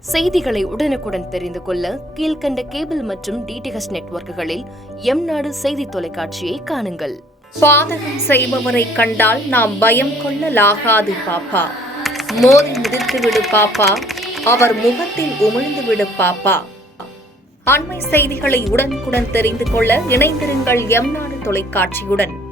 செய்திகளை உடனுக்குடன் தெரிந்து கொள்ள கீழ்கண்ட கேபிள் மற்றும் டிடிஎச் நெட்வொர்க்குகளில் எம் நாடு செய்தி தொலைக்காட்சியை காணுங்கள். பாதகம் செய்பவரை கண்டால் நாம் பயம் கொள்ளலாகாது பாப்பா. மோதி மிதித்துவிடு பாப்பா, அவர் முகத்தில் உமிழ்ந்துவிடு பாப்பா. அண்மை செய்திகளை உடனுக்குடன் தெரிந்து கொள்ள இணைந்திருங்கள் எம் நாடு தொலைக்காட்சியுடன்.